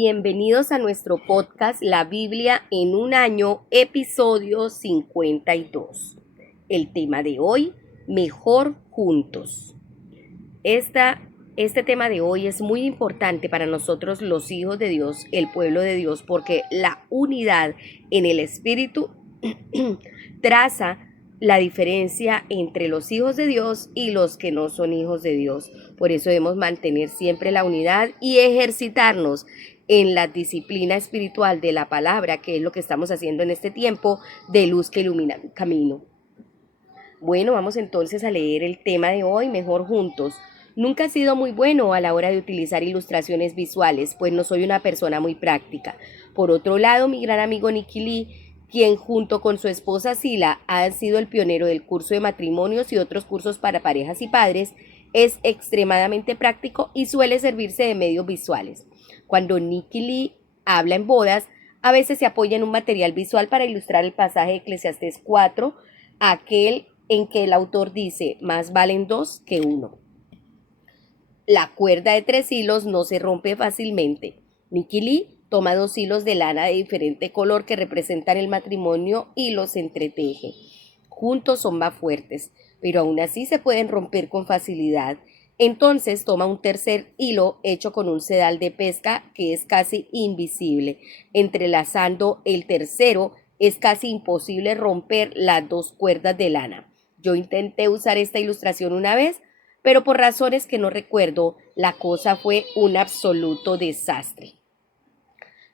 Bienvenidos a nuestro podcast La Biblia en un año, episodio 52. El tema de hoy, mejor juntos. Este tema de hoy es muy importante para nosotros los hijos de Dios, el pueblo de Dios, porque la unidad en el Espíritu traza la diferencia entre los hijos de Dios y los que no son hijos de Dios. Por eso debemos mantener siempre la unidad y ejercitarnos en la disciplina espiritual de la palabra, que es lo que estamos haciendo en este tiempo de luz que ilumina el camino. Bueno, vamos entonces a leer el tema de hoy, mejor juntos. Nunca he sido muy bueno a la hora de utilizar ilustraciones visuales, pues no soy una persona muy práctica. Por otro lado, mi gran amigo Nicky Lee, quien junto con su esposa Sila ha sido el pionero del curso de matrimonios y otros cursos para parejas y padres, es extremadamente práctico y suele servirse de medios visuales. Cuando Nicky Lee habla en bodas, a veces se apoya en un material visual para ilustrar el pasaje de Eclesiastés 4, aquel en que el autor dice, más valen dos que uno. La cuerda de 3 hilos no se rompe fácilmente. Nicky Lee toma 2 hilos de lana de diferente color que representan el matrimonio y los entreteje. Juntos son más fuertes, pero aún así se pueden romper con facilidad. Entonces toma un tercer hilo hecho con un sedal de pesca que es casi invisible. Entrelazando el tercero es casi imposible romper las 2 cuerdas de lana. Yo intenté usar esta ilustración una vez, pero por razones que no recuerdo, la cosa fue un absoluto desastre.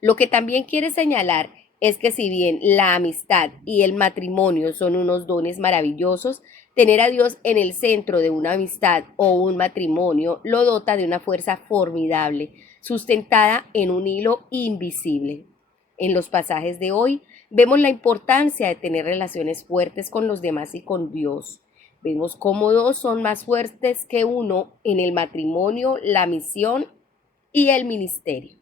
Lo que también quiere señalar es que si bien la amistad y el matrimonio son unos dones maravillosos, tener a Dios en el centro de una amistad o un matrimonio lo dota de una fuerza formidable, sustentada en un hilo invisible. En los pasajes de hoy vemos la importancia de tener relaciones fuertes con los demás y con Dios. Vemos cómo 2 son más fuertes que uno en el matrimonio, la misión y el ministerio.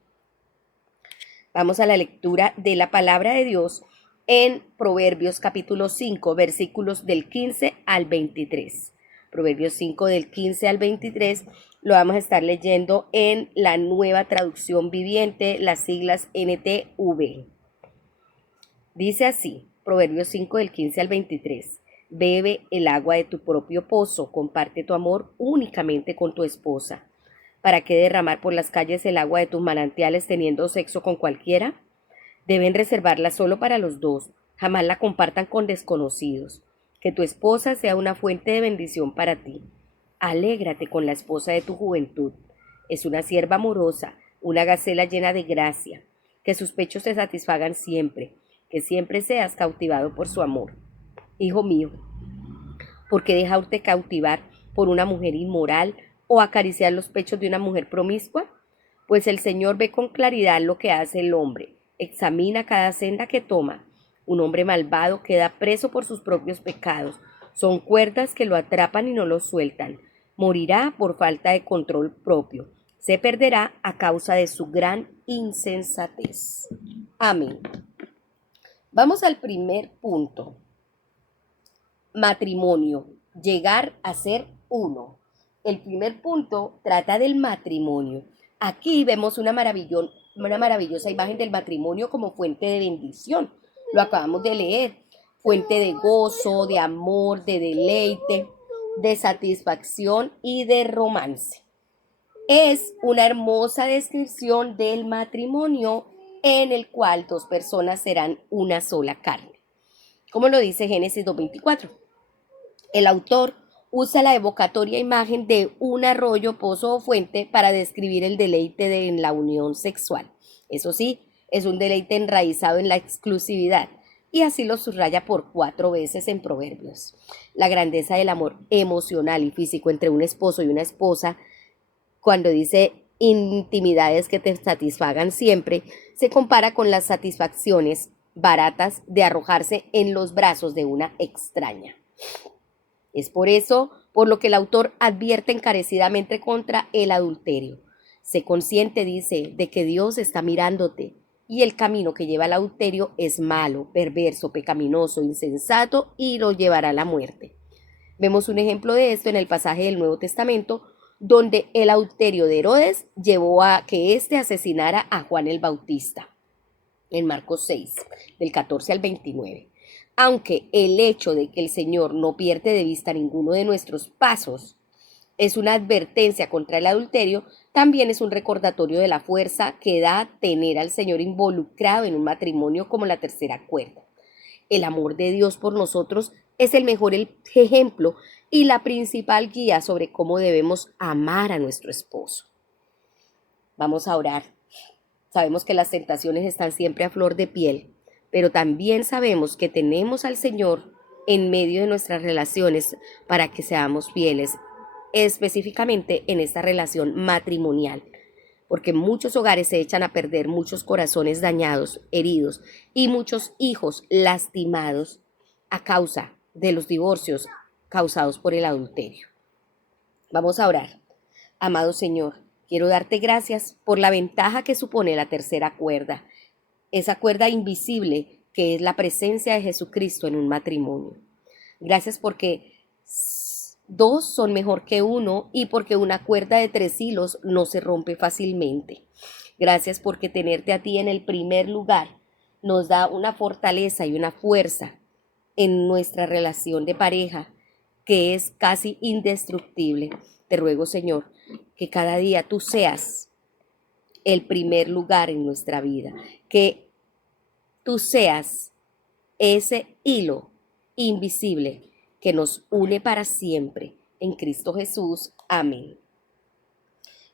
Vamos a la lectura de la palabra de Dios en Proverbios capítulo 5, versículos del 15 al 23. Proverbios 5 del 15 al 23 lo vamos a estar leyendo en la Nueva Traducción Viviente, las siglas NTV. Dice así, Proverbios 5 del 15 al 23. Bebe el agua de tu propio pozo, comparte tu amor únicamente con tu esposa. ¿Para qué derramar por las calles el agua de tus manantiales teniendo sexo con cualquiera? Deben reservarla solo para los dos, jamás la compartan con desconocidos. Que tu esposa sea una fuente de bendición para ti. Alégrate con la esposa de tu juventud. Es una sierva amorosa, una gacela llena de gracia. Que sus pechos te satisfagan siempre, que siempre seas cautivado por su amor. Hijo mío, ¿por qué dejarte cautivar por una mujer inmoral o acariciar los pechos de una mujer promiscua? Pues el Señor ve con claridad lo que hace el hombre, examina cada senda que toma. Un hombre malvado queda preso por sus propios pecados. Son cuerdas que lo atrapan y no lo sueltan. Morirá por falta de control propio. Se perderá a causa de su gran insensatez. Amén. Vamos al primer punto. Matrimonio, llegar a ser uno. El primer punto trata del matrimonio. Aquí vemos una maravillosa imagen del matrimonio como fuente de bendición. Lo acabamos de leer. Fuente de gozo, de amor, de deleite, de satisfacción y de romance. Es una hermosa descripción del matrimonio en el cual 2 personas serán una sola carne. Como lo dice Génesis 2:24. El autor usa la evocatoria imagen de un arroyo, pozo o fuente para describir el deleite en la unión sexual. Eso sí, es un deleite enraizado en la exclusividad, y así lo subraya por 4 veces en Proverbios. La grandeza del amor emocional y físico entre un esposo y una esposa, cuando dice intimidades que te satisfagan siempre, se compara con las satisfacciones baratas de arrojarse en los brazos de una extraña. Es por eso por lo que el autor advierte encarecidamente contra el adulterio. Sé consciente, dice, de que Dios está mirándote y el camino que lleva al adulterio es malo, perverso, pecaminoso, insensato y lo llevará a la muerte. Vemos un ejemplo de esto en el pasaje del Nuevo Testamento, donde el adulterio de Herodes llevó a que éste asesinara a Juan el Bautista, en Marcos 6, del 14 al 29. Aunque el hecho de que el Señor no pierde de vista ninguno de nuestros pasos es una advertencia contra el adulterio, también es un recordatorio de la fuerza que da tener al Señor involucrado en un matrimonio como la tercera cuerda. El amor de Dios por nosotros es el mejor ejemplo y la principal guía sobre cómo debemos amar a nuestro esposo. Vamos a orar. Sabemos que las tentaciones están siempre a flor de piel, pero también sabemos que tenemos al Señor en medio de nuestras relaciones para que seamos fieles, específicamente en esta relación matrimonial, porque muchos hogares se echan a perder, muchos corazones dañados, heridos y muchos hijos lastimados a causa de los divorcios causados por el adulterio. Vamos a orar. Amado Señor, quiero darte gracias por la ventaja que supone la tercera cuerda, esa cuerda invisible que es la presencia de Jesucristo en un matrimonio. Gracias porque dos son mejor que uno y porque una cuerda de 3 hilos no se rompe fácilmente. Gracias porque tenerte a ti en el primer lugar nos da una fortaleza y una fuerza en nuestra relación de pareja que es casi indestructible. Te ruego, Señor, que cada día tú seas el primer lugar en nuestra vida, que tú seas ese hilo invisible que nos une para siempre en Cristo Jesús. Amén.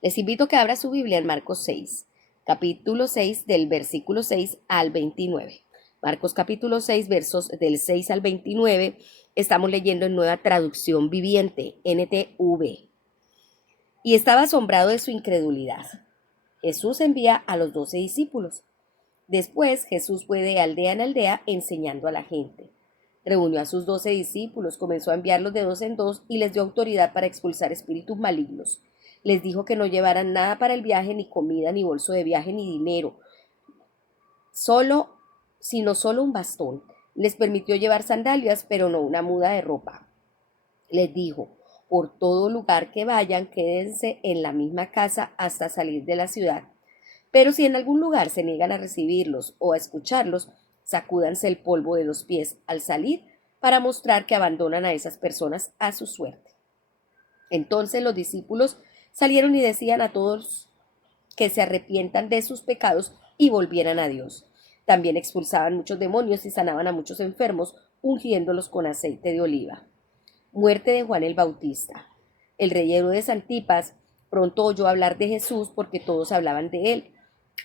Les invito a que abra su Biblia en Marcos 6, capítulo 6 del versículo 6 al 29. Marcos capítulo 6, versos del 6 al 29, estamos leyendo en Nueva Traducción Viviente, NTV. Y estaba asombrado de su incredulidad. Jesús envía a los 12 discípulos. Después Jesús fue de aldea en aldea enseñando a la gente. Reunió a sus 12 discípulos, comenzó a enviarlos de 2 en 2 y les dio autoridad para expulsar espíritus malignos. Les dijo que no llevaran nada para el viaje, ni comida, ni bolso de viaje, ni dinero, sino solo un bastón. Les permitió llevar sandalias, pero no una muda de ropa. Les dijo: por todo lugar que vayan, quédense en la misma casa hasta salir de la ciudad. Pero si en algún lugar se niegan a recibirlos o a escucharlos, sacúdanse el polvo de los pies al salir para mostrar que abandonan a esas personas a su suerte. Entonces los discípulos salieron y decían a todos que se arrepientan de sus pecados y volvieran a Dios. También expulsaban muchos demonios y sanaban a muchos enfermos, ungiéndolos con aceite de oliva. Muerte de Juan el Bautista. El rey Herodes Antipas pronto oyó hablar de Jesús porque todos hablaban de él.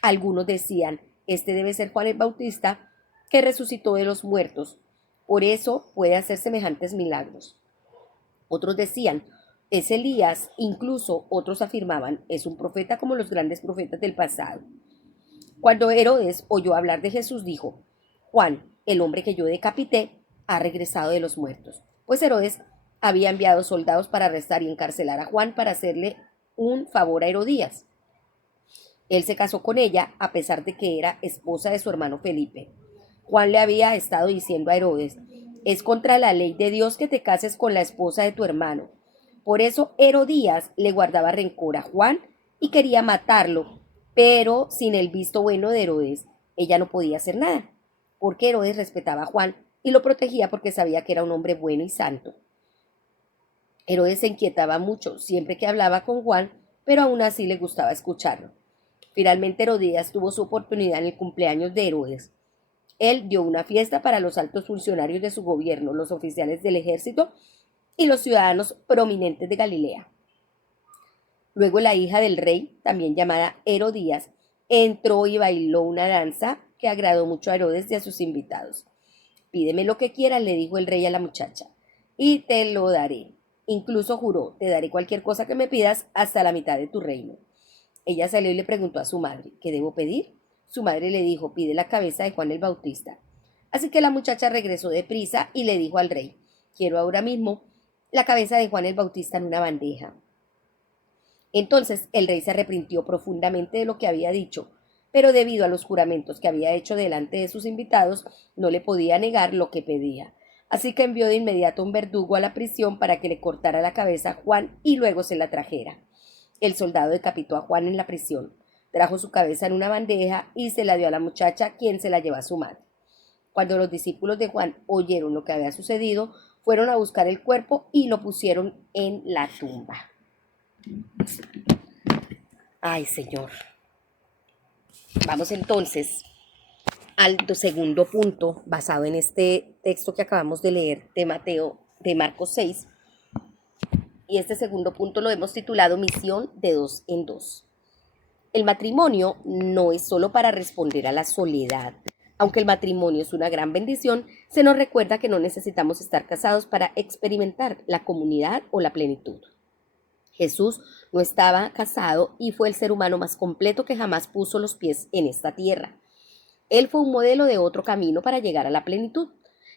Algunos decían: este debe ser Juan el Bautista, que resucitó de los muertos. Por eso puede hacer semejantes milagros. Otros decían: es Elías. Incluso otros afirmaban: es un profeta como los grandes profetas del pasado. Cuando Herodes oyó hablar de Jesús, dijo: Juan, el hombre que yo decapité, ha regresado de los muertos. Pues Herodes había enviado soldados para arrestar y encarcelar a Juan para hacerle un favor a Herodías. Él se casó con ella a pesar de que era esposa de su hermano Felipe. Juan le había estado diciendo a Herodes: es contra la ley de Dios que te cases con la esposa de tu hermano. Por eso Herodías le guardaba rencor a Juan y quería matarlo, pero sin el visto bueno de Herodes, ella no podía hacer nada, porque Herodes respetaba a Juan y lo protegía porque sabía que era un hombre bueno y santo. Herodes se inquietaba mucho siempre que hablaba con Juan, pero aún así le gustaba escucharlo. Finalmente Herodías tuvo su oportunidad en el cumpleaños de Herodes. Él dio una fiesta para los altos funcionarios de su gobierno, los oficiales del ejército y los ciudadanos prominentes de Galilea. Luego la hija del rey, también llamada Herodías, entró y bailó una danza que agradó mucho a Herodes y a sus invitados. Pídeme lo que quieras, le dijo el rey a la muchacha, y te lo daré. Incluso juró: te daré cualquier cosa que me pidas, hasta la mitad de tu reino. Ella salió y le preguntó a su madre: ¿qué debo pedir? Su madre le dijo: pide la cabeza de Juan el Bautista. Así que la muchacha regresó deprisa y le dijo al rey: quiero ahora mismo la cabeza de Juan el Bautista en una bandeja. Entonces el rey se arrepintió profundamente de lo que había dicho, pero debido a los juramentos que había hecho delante de sus invitados, no le podía negar lo que pedía. Así que envió de inmediato un verdugo a la prisión para que le cortara la cabeza a Juan y luego se la trajera. El soldado decapitó a Juan en la prisión, trajo su cabeza en una bandeja y se la dio a la muchacha, quien se la llevó a su madre. Cuando los discípulos de Juan oyeron lo que había sucedido, fueron a buscar el cuerpo y lo pusieron en la tumba. Ay, Señor. Vamos entonces al segundo punto, basado en este texto que acabamos de leer de Marcos 6. Y este segundo punto lo hemos titulado Misión de dos en dos. El matrimonio no es solo para responder a la soledad. Aunque el matrimonio es una gran bendición, se nos recuerda que no necesitamos estar casados para experimentar la comunidad o la plenitud. Jesús no estaba casado y fue el ser humano más completo que jamás puso los pies en esta tierra. Él fue un modelo de otro camino para llegar a la plenitud.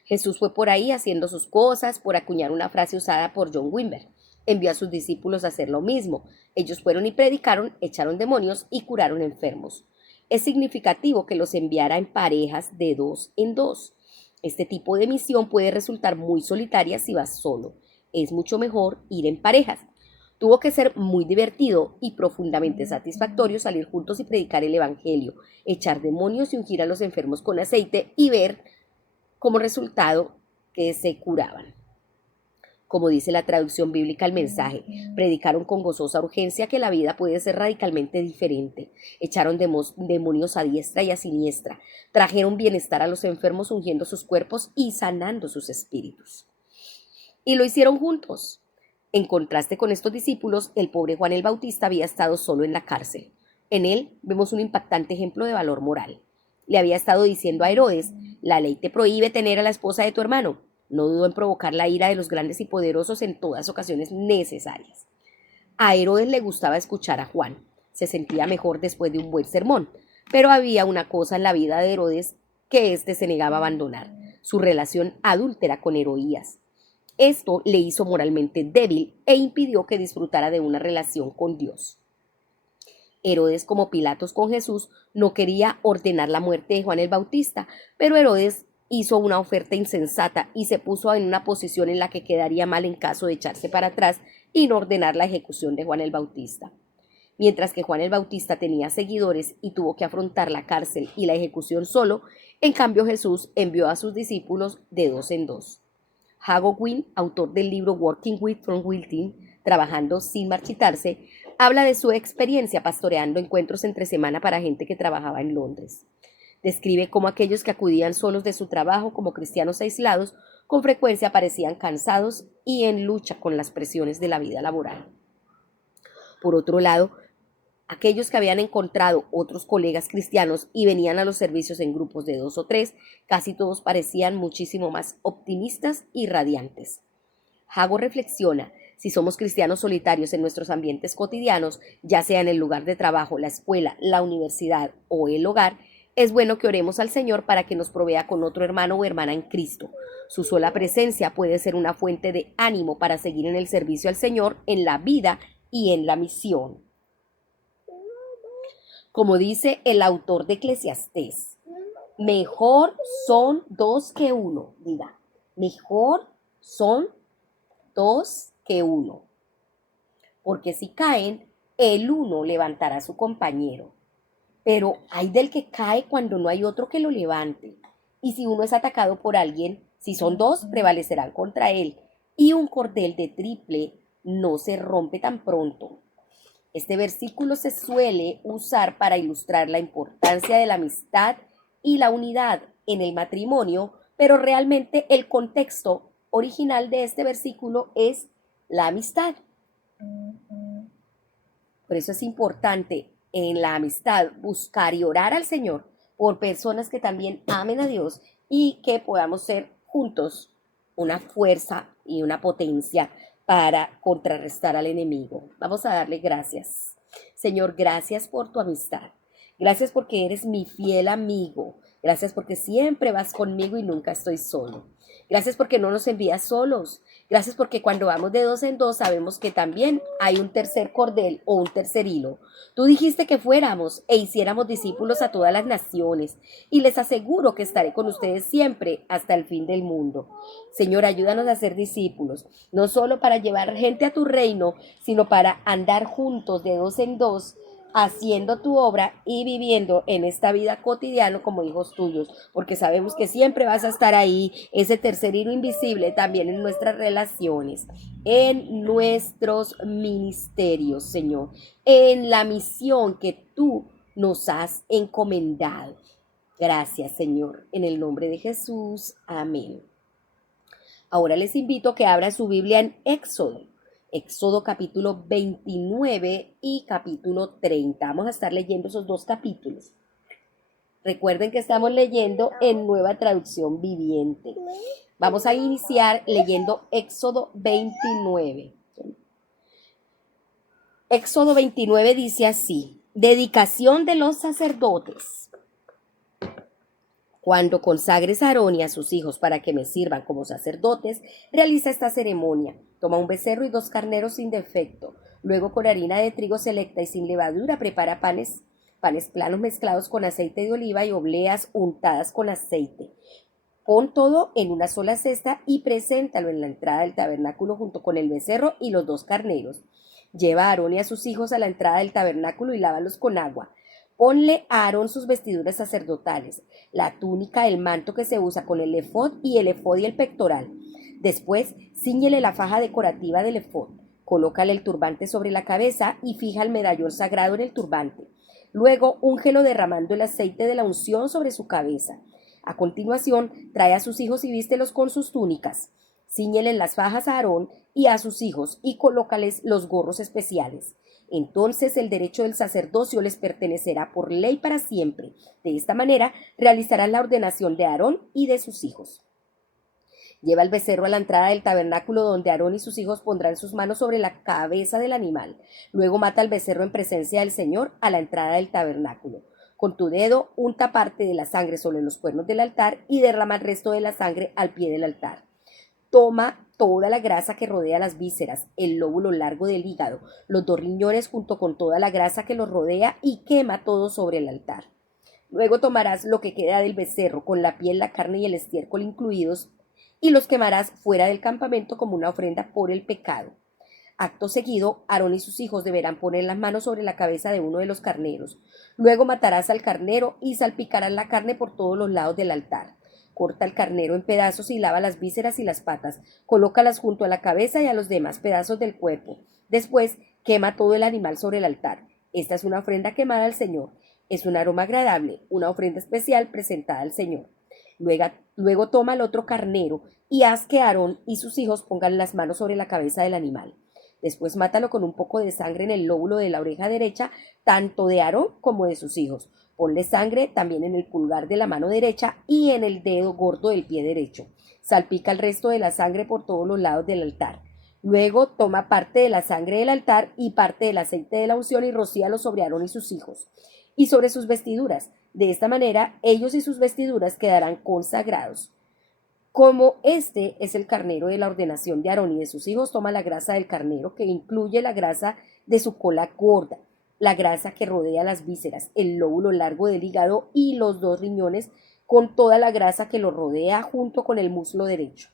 Jesús fue por ahí haciendo sus cosas, por acuñar una frase usada por John Wimber. Envió a sus discípulos a hacer lo mismo. Ellos fueron y predicaron, echaron demonios y curaron enfermos. Es significativo que los enviara en parejas de dos en dos. Este tipo de misión puede resultar muy solitaria si vas solo. Es mucho mejor ir en parejas. Tuvo que ser muy divertido y profundamente satisfactorio salir juntos y predicar el evangelio, echar demonios y ungir a los enfermos con aceite y ver como resultado que se curaban. Como dice la traducción bíblica al mensaje, predicaron con gozosa urgencia que la vida puede ser radicalmente diferente. Echaron demonios a diestra y a siniestra. Trajeron bienestar a los enfermos ungiendo sus cuerpos y sanando sus espíritus. Y lo hicieron juntos. En contraste con estos discípulos, el pobre Juan el Bautista había estado solo en la cárcel. En él vemos un impactante ejemplo de valor moral. Le había estado diciendo a Herodes: la ley te prohíbe tener a la esposa de tu hermano. No dudó en provocar la ira de los grandes y poderosos en todas ocasiones necesarias. A Herodes le gustaba escuchar a Juan. Se sentía mejor después de un buen sermón. Pero había una cosa en la vida de Herodes que éste se negaba a abandonar: su relación adúltera con Herodías. Esto le hizo moralmente débil e impidió que disfrutara de una relación con Dios. Herodes, como Pilatos con Jesús, no quería ordenar la muerte de Juan el Bautista, pero Herodes hizo una oferta insensata y se puso en una posición en la que quedaría mal en caso de echarse para atrás y no ordenar la ejecución de Juan el Bautista. Mientras que Juan el Bautista tenía seguidores y tuvo que afrontar la cárcel y la ejecución solo, en cambio Jesús envió a sus discípulos de dos en dos. Hago Wynne, autor del libro Working with from Wilting, Trabajando sin marchitarse, habla de su experiencia pastoreando encuentros entre semana para gente que trabajaba en Londres. Describe cómo aquellos que acudían solos de su trabajo como cristianos aislados con frecuencia parecían cansados y en lucha con las presiones de la vida laboral. Por otro lado, aquellos que habían encontrado otros colegas cristianos y venían a los servicios en grupos de 2 o 3, casi todos parecían muchísimo más optimistas y radiantes. Hago reflexiona: si somos cristianos solitarios en nuestros ambientes cotidianos, ya sea en el lugar de trabajo, la escuela, la universidad o el hogar, es bueno que oremos al Señor para que nos provea con otro hermano o hermana en Cristo. Su sola presencia puede ser una fuente de ánimo para seguir en el servicio al Señor, en la vida y en la misión. Como dice el autor de Eclesiastés, mejor son dos que uno. Diga, mejor son dos que uno. Porque si caen, el uno levantará a su compañero. Pero hay del que cae cuando no hay otro que lo levante. Y si uno es atacado por alguien, si son dos, prevalecerán contra él. Y un cordel de triple no se rompe tan pronto. Este versículo se suele usar para ilustrar la importancia de la amistad y la unidad en el matrimonio, pero realmente el contexto original de este versículo es la amistad. Por eso es importante en la amistad buscar y orar al Señor por personas que también amen a Dios y que podamos ser juntos una fuerza y una potencia para contrarrestar al enemigo. Vamos a darle gracias. Señor, gracias por tu amistad. Gracias porque eres mi fiel amigo. Gracias porque siempre vas conmigo y nunca estoy solo. Gracias porque no nos envías solos. Gracias porque cuando vamos de dos en dos sabemos que también hay un tercer cordel o un tercer hilo. Tú dijiste que fuéramos e hiciéramos discípulos a todas las naciones y les aseguro que estaré con ustedes siempre hasta el fin del mundo. Señor, ayúdanos a ser discípulos, no solo para llevar gente a tu reino, sino para andar juntos de dos en dos, haciendo tu obra y viviendo en esta vida cotidiana como hijos tuyos, porque sabemos que siempre vas a estar ahí, ese tercer hilo invisible también en nuestras relaciones, en nuestros ministerios, Señor, en la misión que tú nos has encomendado. Gracias, Señor, en el nombre de Jesús. Amén. Ahora les invito a que abran su Biblia en Éxodo. Éxodo capítulo 29 y capítulo 30. Vamos a estar leyendo esos dos capítulos. Recuerden que estamos leyendo en Nueva Traducción Viviente. Vamos a iniciar leyendo Éxodo 29. Éxodo 29 dice así: dedicación de los sacerdotes. Cuando consagres a Aarón y a sus hijos para que me sirvan como sacerdotes, realiza esta ceremonia. Toma un becerro y 2 carneros sin defecto. Luego, con harina de trigo selecta y sin levadura, prepara panes planos mezclados con aceite de oliva y obleas untadas con aceite. Pon todo en una sola cesta y preséntalo en la entrada del tabernáculo junto con el becerro y los 2 carneros. Lleva a Aarón y a sus hijos a la entrada del tabernáculo y lávalos con agua. Ponle a Aarón sus vestiduras sacerdotales, la túnica, el manto que se usa con el efod y el pectoral. Después, cíñele la faja decorativa del efod. Colócale el turbante sobre la cabeza y fija el medallón sagrado en el turbante. Luego, úngelo derramando el aceite de la unción sobre su cabeza. A continuación, trae a sus hijos y vístelos con sus túnicas. Cíñele las fajas a Aarón y a sus hijos y colócales los gorros especiales. Entonces el derecho del sacerdocio les pertenecerá por ley para siempre. De esta manera realizarán la ordenación de Aarón y de sus hijos. Lleva el becerro a la entrada del tabernáculo donde Aarón y sus hijos pondrán sus manos sobre la cabeza del animal. Luego mata al becerro en presencia del Señor a la entrada del tabernáculo. Con tu dedo unta parte de la sangre sobre los cuernos del altar y derrama el resto de la sangre al pie del altar. Toma toda la grasa que rodea las vísceras, el lóbulo largo del hígado, los 2 riñones junto con toda la grasa que los rodea y quema todo sobre el altar. Luego tomarás lo que queda del becerro, con la piel, la carne y el estiércol incluidos, y los quemarás fuera del campamento como una ofrenda por el pecado. Acto seguido, Aarón y sus hijos deberán poner las manos sobre la cabeza de uno de los carneros. Luego matarás al carnero y salpicarás la carne por todos los lados del altar. Corta el carnero en pedazos y lava las vísceras y las patas. Colócalas junto a la cabeza y a los demás pedazos del cuerpo. Después, quema todo el animal sobre el altar. Esta es una ofrenda quemada al Señor. Es un aroma agradable, una ofrenda especial presentada al Señor. Luego toma el otro carnero y haz que Aarón y sus hijos pongan las manos sobre la cabeza del animal. Después mátalo con un poco de sangre en el lóbulo de la oreja derecha, tanto de Aarón como de sus hijos. Ponle sangre también en el pulgar de la mano derecha y en el dedo gordo del pie derecho. Salpica el resto de la sangre por todos los lados del altar. Luego toma parte de la sangre del altar y parte del aceite de la unción y rocíalo sobre Aarón y sus hijos y sobre sus vestiduras. De esta manera, ellos y sus vestiduras quedarán consagrados. Como este es el carnero de la ordenación de Aarón y de sus hijos, toma la grasa del carnero, que incluye la grasa de su cola gorda, la grasa que rodea las vísceras, el lóbulo largo del hígado y los 2 riñones, con toda la grasa que lo rodea junto con el muslo derecho.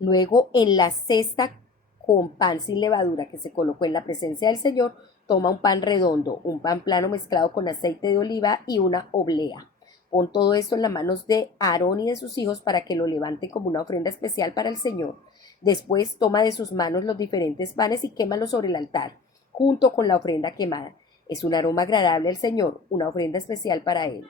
Luego, en la cesta con pan sin levadura que se colocó en la presencia del Señor, toma un pan redondo, un pan plano mezclado con aceite de oliva y una oblea. Pon todo esto en las manos de Aarón y de sus hijos para que lo levanten como una ofrenda especial para el Señor. Después toma de sus manos los diferentes panes y quémalos sobre el altar, junto con la ofrenda quemada. Es un aroma agradable al Señor, una ofrenda especial para Él.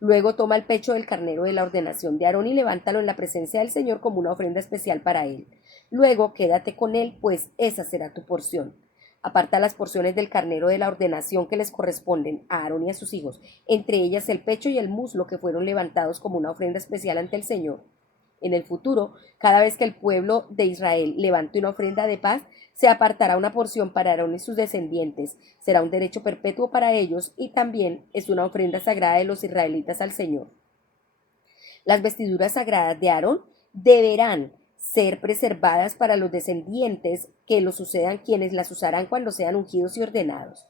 Luego toma el pecho del carnero de la ordenación de Aarón y levántalo en la presencia del Señor como una ofrenda especial para Él. Luego quédate con Él, pues esa será tu porción. Aparta las porciones del carnero de la ordenación que les corresponden a Aarón y a sus hijos, entre ellas el pecho y el muslo que fueron levantados como una ofrenda especial ante el Señor. En el futuro, cada vez que el pueblo de Israel levante una ofrenda de paz, se apartará una porción para Aarón y sus descendientes. Será un derecho perpetuo para ellos y también es una ofrenda sagrada de los israelitas al Señor. Las vestiduras sagradas de Aarón deberán ser preservadas para los descendientes que los sucedan, quienes las usarán cuando sean ungidos y ordenados.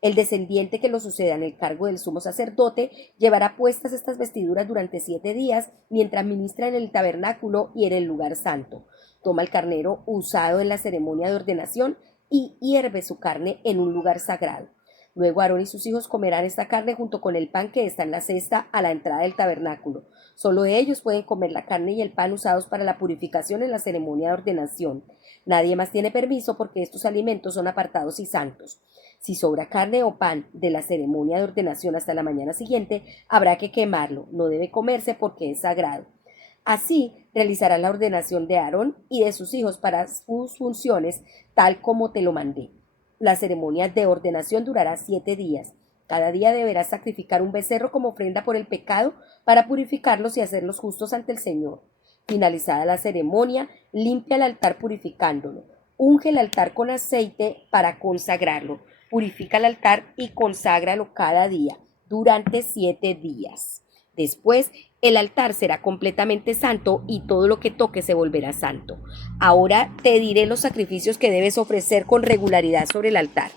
El descendiente que lo suceda en el cargo del sumo sacerdote llevará puestas estas vestiduras durante 7 días mientras ministra en el tabernáculo y en el lugar santo. Toma el carnero usado en la ceremonia de ordenación y hierve su carne en un lugar sagrado. Luego Aarón y sus hijos comerán esta carne junto con el pan que está en la cesta a la entrada del tabernáculo. Solo ellos pueden comer la carne y el pan usados para la purificación en la ceremonia de ordenación. Nadie más tiene permiso porque estos alimentos son apartados y santos. Si sobra carne o pan de la ceremonia de ordenación hasta la mañana siguiente, habrá que quemarlo. No debe comerse porque es sagrado. Así realizará la ordenación de Aarón y de sus hijos para sus funciones, tal como te lo mandé. La ceremonia de ordenación durará 7 días. Cada día deberás sacrificar un becerro como ofrenda por el pecado para purificarlos y hacerlos justos ante el Señor. Finalizada la ceremonia, limpia el altar purificándolo. Unge el altar con aceite para consagrarlo. Purifica el altar y conságralo cada día durante 7 días. Después, el altar será completamente santo y todo lo que toque se volverá santo. Ahora te diré los sacrificios que debes ofrecer con regularidad sobre el altar.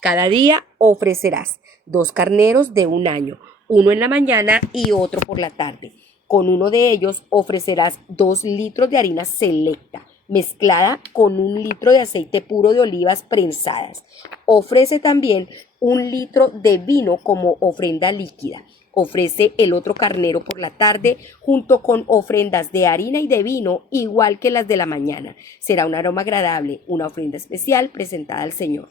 Cada día ofrecerás 2 carneros de 1 año, uno en la mañana y otro por la tarde. Con uno de ellos ofrecerás 2 litros de harina selecta, mezclada con 1 litro de aceite puro de olivas prensadas. Ofrece también 1 litro de vino como ofrenda líquida. Ofrece el otro carnero por la tarde junto con ofrendas de harina y de vino igual que las de la mañana. Será un aroma agradable, una ofrenda especial presentada al Señor.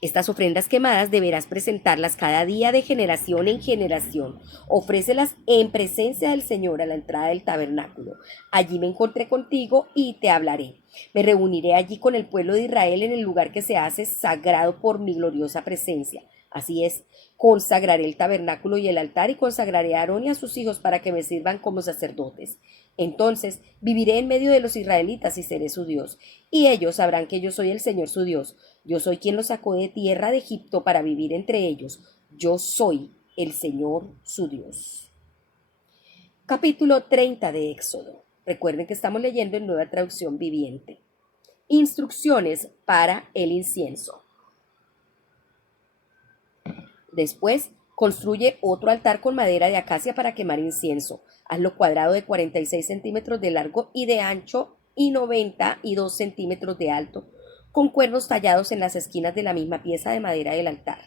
Estas ofrendas quemadas deberás presentarlas cada día de generación en generación. Ofrécelas en presencia del Señor a la entrada del tabernáculo. Allí me encontré contigo y te hablaré. Me reuniré allí con el pueblo de Israel en el lugar que se hace sagrado por mi gloriosa presencia. Así es, consagraré el tabernáculo y el altar y consagraré a Aarón y a sus hijos para que me sirvan como sacerdotes. Entonces viviré en medio de los israelitas y seré su Dios, y ellos sabrán que yo soy el Señor su Dios. Yo soy quien los sacó de tierra de Egipto para vivir entre ellos. Yo soy el Señor su Dios. Capítulo 30 de Éxodo. Recuerden que estamos leyendo en Nueva Traducción Viviente. Instrucciones para el incienso. Después, construye otro altar con madera de acacia para quemar incienso. Hazlo cuadrado de 46 centímetros de largo y de ancho y 92 centímetros de alto, con cuernos tallados en las esquinas de la misma pieza de madera del altar.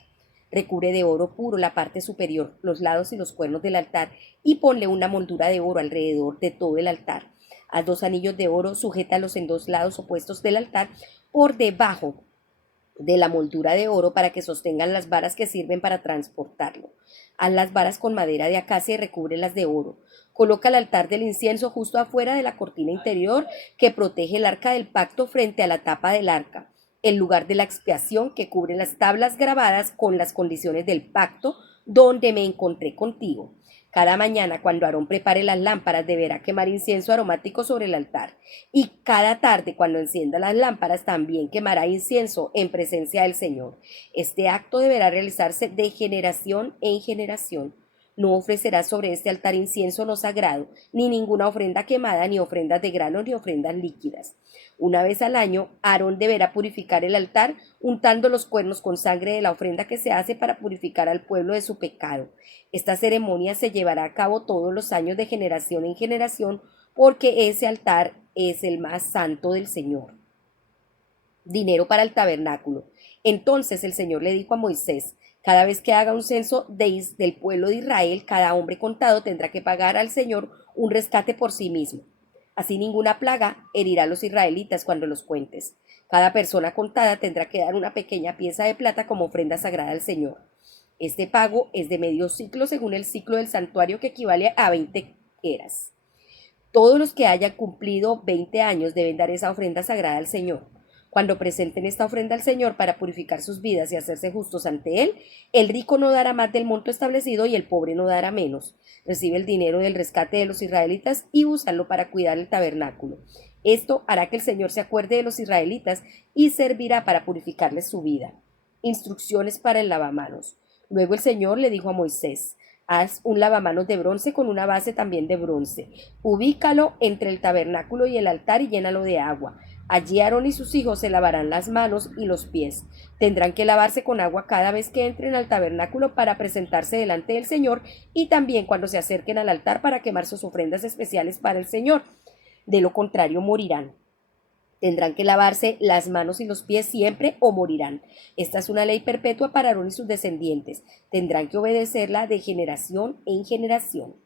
Recubre de oro puro la parte superior, los lados y los cuernos del altar y ponle una moldura de oro alrededor de todo el altar. Haz 2 anillos de oro, sujétalos en 2 lados opuestos del altar por debajo de la moldura de oro para que sostengan las varas que sirven para transportarlo. Haz las varas con madera de acacia y recúbrelas de oro. Coloca el altar del incienso justo afuera de la cortina interior que protege el arca del pacto frente a la tapa del arca, el lugar de la expiación que cubre las tablas grabadas con las condiciones del pacto donde me encontré contigo. Cada mañana, cuando Aarón prepare las lámparas, deberá quemar incienso aromático sobre el altar. Y cada tarde, cuando encienda las lámparas, también quemará incienso en presencia del Señor. Este acto deberá realizarse de generación en generación. No ofrecerás sobre este altar incienso no sagrado, ni ninguna ofrenda quemada, ni ofrendas de grano, ni ofrendas líquidas. Una vez al año, Aarón deberá purificar el altar, untando los cuernos con sangre de la ofrenda que se hace para purificar al pueblo de su pecado. Esta ceremonia se llevará a cabo todos los años de generación en generación, porque ese altar es el más santo del Señor. Dinero para el tabernáculo. Entonces el Señor le dijo a Moisés: cada vez que haga un censo del pueblo de Israel, cada hombre contado tendrá que pagar al Señor un rescate por sí mismo. Así ninguna plaga herirá a los israelitas cuando los cuentes. Cada persona contada tendrá que dar una pequeña pieza de plata como ofrenda sagrada al Señor. Este pago es de medio ciclo según el ciclo del santuario, que equivale a 20 eras. Todos los que hayan cumplido 20 años deben dar esa ofrenda sagrada al Señor. Cuando presenten esta ofrenda al Señor para purificar sus vidas y hacerse justos ante Él, el rico no dará más del monto establecido y el pobre no dará menos. Recibe el dinero del rescate de los israelitas y úsalo para cuidar el tabernáculo. Esto hará que el Señor se acuerde de los israelitas y servirá para purificarles su vida. Instrucciones para el lavamanos. Luego el Señor le dijo a Moisés: haz un lavamanos de bronce con una base también de bronce. Ubícalo entre el tabernáculo y el altar y llénalo de agua. Allí Aarón y sus hijos se lavarán las manos y los pies. Tendrán que lavarse con agua cada vez que entren al tabernáculo para presentarse delante del Señor y también cuando se acerquen al altar para quemar sus ofrendas especiales para el Señor. De lo contrario morirán. Tendrán que lavarse las manos y los pies siempre o morirán. Esta es una ley perpetua para Aarón y sus descendientes. Tendrán que obedecerla de generación en generación.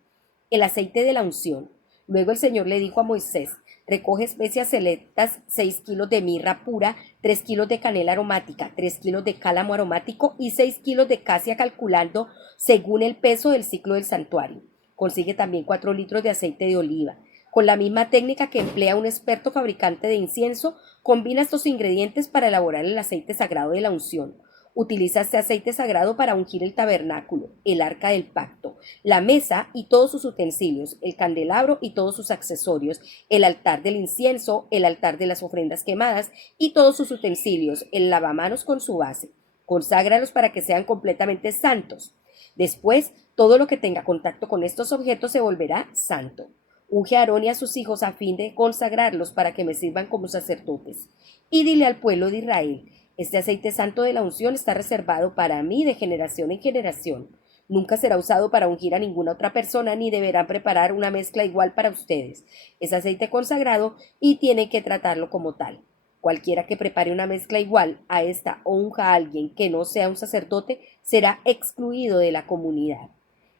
El aceite de la unción. Luego el Señor le dijo a Moisés: recoge especias selectas, 6 kilos de mirra pura, 3 kilos de canela aromática, 3 kilos de cálamo aromático y 6 kilos de casia, calculando según el peso del ciclo del santuario. Consigue también 4 litros de aceite de oliva. Con la misma técnica que emplea un experto fabricante de incienso, combina estos ingredientes para elaborar el aceite sagrado de la unción. Utiliza este aceite sagrado para ungir el tabernáculo, el arca del pacto, la mesa y todos sus utensilios, el candelabro y todos sus accesorios, el altar del incienso, el altar de las ofrendas quemadas y todos sus utensilios, el lavamanos con su base. Conságralos para que sean completamente santos. Después, todo lo que tenga contacto con estos objetos se volverá santo. Unge a Aarón y a sus hijos a fin de consagrarlos para que me sirvan como sacerdotes. Y dile al pueblo de Israel: este aceite santo de la unción está reservado para mí de generación en generación. Nunca será usado para ungir a ninguna otra persona, ni deberán preparar una mezcla igual para ustedes. Es aceite consagrado y tienen que tratarlo como tal. Cualquiera que prepare una mezcla igual a esta o unja a alguien que no sea un sacerdote será excluido de la comunidad.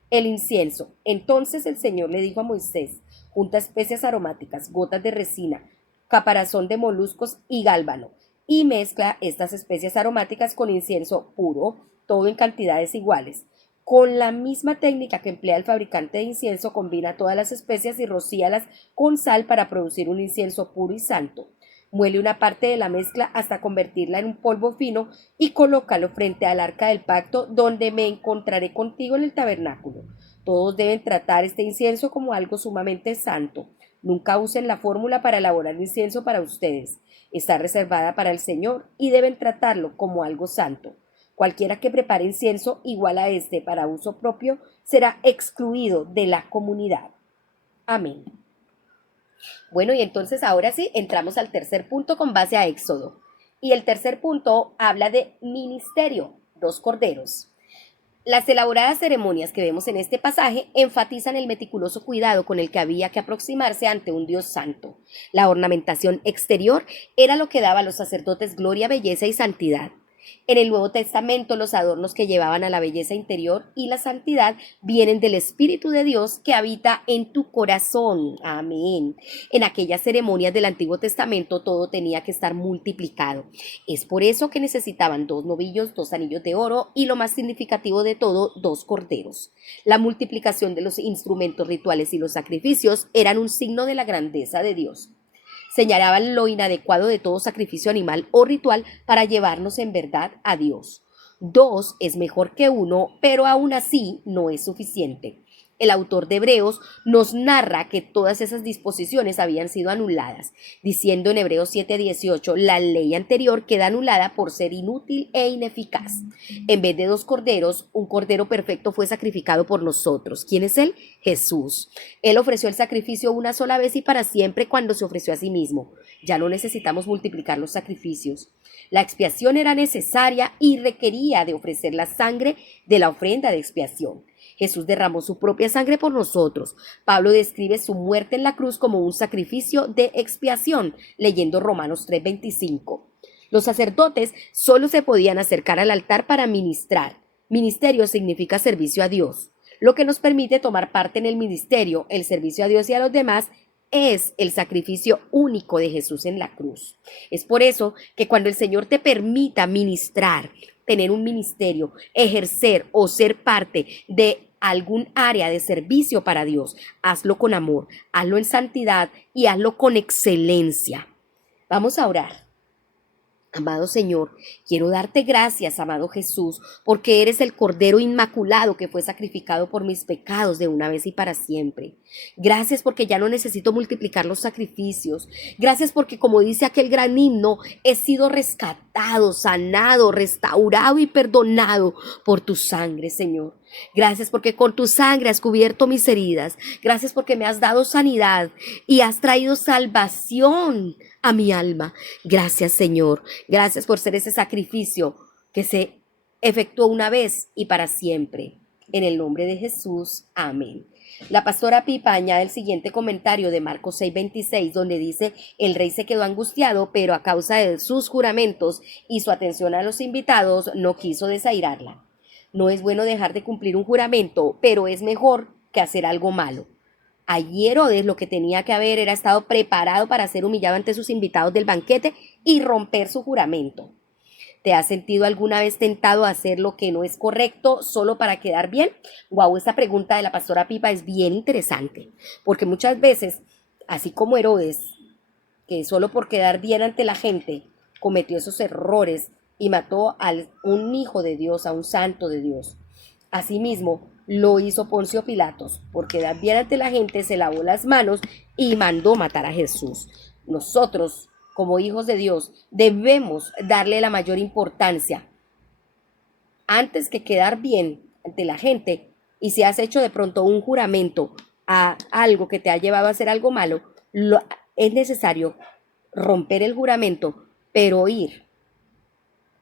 El incienso. Entonces el Señor le dijo a Moisés: junta especias aromáticas, gotas de resina, caparazón de moluscos y gálbano, y mezcla estas especias aromáticas con incienso puro, todo en cantidades iguales. Con la misma técnica que emplea el fabricante de incienso, combina todas las especias y rocíalas con sal para producir un incienso puro y santo. Muele una parte de la mezcla hasta convertirla en un polvo fino y colócalo frente al arca del pacto, donde me encontraré contigo en el tabernáculo. Todos deben tratar este incienso como algo sumamente santo. Nunca usen la fórmula para elaborar incienso para ustedes. Está reservada para el Señor y deben tratarlo como algo santo. Cualquiera que prepare incienso igual a este para uso propio será excluido de la comunidad. Amén. Bueno, y entonces ahora sí entramos al tercer punto con base a Éxodo. Y el tercer punto habla de ministerio, 2 corderos. Las elaboradas ceremonias que vemos en este pasaje enfatizan el meticuloso cuidado con el que había que aproximarse ante un Dios santo. La ornamentación exterior era lo que daba a los sacerdotes gloria, belleza y santidad. En el Nuevo Testamento, los adornos que llevaban a la belleza interior y la santidad vienen del Espíritu de Dios que habita en tu corazón. Amén. En aquellas ceremonias del Antiguo Testamento todo tenía que estar multiplicado. Es por eso que necesitaban 2 novillos, 2 anillos de oro y, lo más significativo de todo, 2 corderos. La multiplicación de los instrumentos rituales y los sacrificios eran un signo de la grandeza de Dios. Señalaban lo inadecuado de todo sacrificio animal o ritual para llevarnos en verdad a Dios. 2 es mejor que 1, pero aún así no es suficiente. El autor de Hebreos nos narra que todas esas disposiciones habían sido anuladas, diciendo en Hebreos 7:18, la ley anterior queda anulada por ser inútil e ineficaz. En vez de 2 corderos, un cordero perfecto fue sacrificado por nosotros. ¿Quién es él? Jesús. Él ofreció el sacrificio una sola vez y para siempre cuando se ofreció a sí mismo. Ya no necesitamos multiplicar los sacrificios. La expiación era necesaria y requería de ofrecer la sangre de la ofrenda de expiación. Jesús derramó su propia sangre por nosotros. Pablo describe su muerte en la cruz como un sacrificio de expiación, leyendo Romanos 3:25. Los sacerdotes solo se podían acercar al altar para ministrar. Ministerio significa servicio a Dios. Lo que nos permite tomar parte en el ministerio, el servicio a Dios y a los demás, es el sacrificio único de Jesús en la cruz. Es por eso que cuando el Señor te permita ministrar, tener un ministerio, ejercer o ser parte de algún área de servicio para Dios, hazlo con amor, hazlo en santidad y hazlo con excelencia. Vamos a orar. Amado Señor, quiero darte gracias, amado Jesús, porque eres el Cordero Inmaculado que fue sacrificado por mis pecados de una vez y para siempre. Gracias porque ya no necesito multiplicar los sacrificios. Gracias porque, como dice aquel gran himno, he sido rescatado, sanado, restaurado y perdonado por tu sangre, Señor. Gracias porque con tu sangre has cubierto mis heridas. Gracias porque me has dado sanidad y has traído salvación a mi alma. Gracias, Señor. Gracias por ser ese sacrificio que se efectuó una vez y para siempre. En el nombre de Jesús. Amén. La pastora Pipa añade el siguiente comentario de Marcos 6:26, donde dice: el rey se quedó angustiado, pero a causa de sus juramentos y su atención a los invitados, no quiso desairarla. No es bueno dejar de cumplir un juramento, pero es mejor que hacer algo malo. Allí Herodes lo que tenía que haber era estado preparado para ser humillado ante sus invitados del banquete y romper su juramento. ¿Te has sentido alguna vez tentado a hacer lo que no es correcto solo para quedar bien? Wow, esta pregunta de la pastora Pipa es bien interesante, porque muchas veces, así como Herodes, que solo por quedar bien ante la gente cometió esos errores y mató a un hijo de Dios, a un santo de Dios. Asimismo, lo hizo Poncio Pilatos, por quedar bien ante la gente se lavó las manos y mandó matar a Jesús. Nosotros, como hijos de Dios, debemos darle la mayor importancia antes que quedar bien ante la gente. Y si has hecho de pronto un juramento a algo que te ha llevado a hacer algo malo, es necesario romper el juramento, pero ir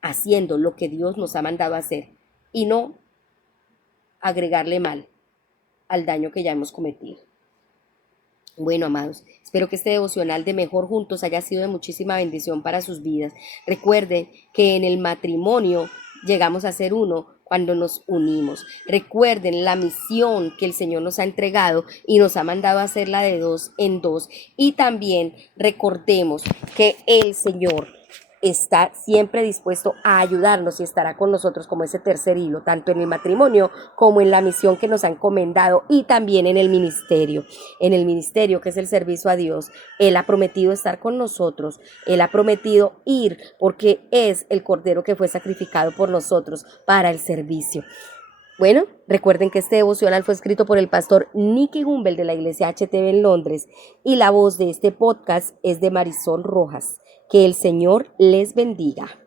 haciendo lo que Dios nos ha mandado a hacer y no agregarle mal al daño que ya hemos cometido. Bueno, amados, espero que este devocional de Mejor Juntos haya sido de muchísima bendición para sus vidas. Recuerden que en el matrimonio llegamos a ser uno cuando nos unimos. Recuerden la misión que el Señor nos ha entregado y nos ha mandado a hacerla de 2 en 2. Y también recordemos que el Señor está siempre dispuesto a ayudarnos y estará con nosotros como ese tercer hilo, tanto en el matrimonio como en la misión que nos ha encomendado y también en el ministerio. En el ministerio, que es el servicio a Dios, Él ha prometido estar con nosotros, Él ha prometido ir porque es el Cordero que fue sacrificado por nosotros para el servicio. Bueno, recuerden que este devocional fue escrito por el pastor Nicky Gumbel de la iglesia HTV en Londres y la voz de este podcast es de Marisol Rojas. Que el Señor les bendiga.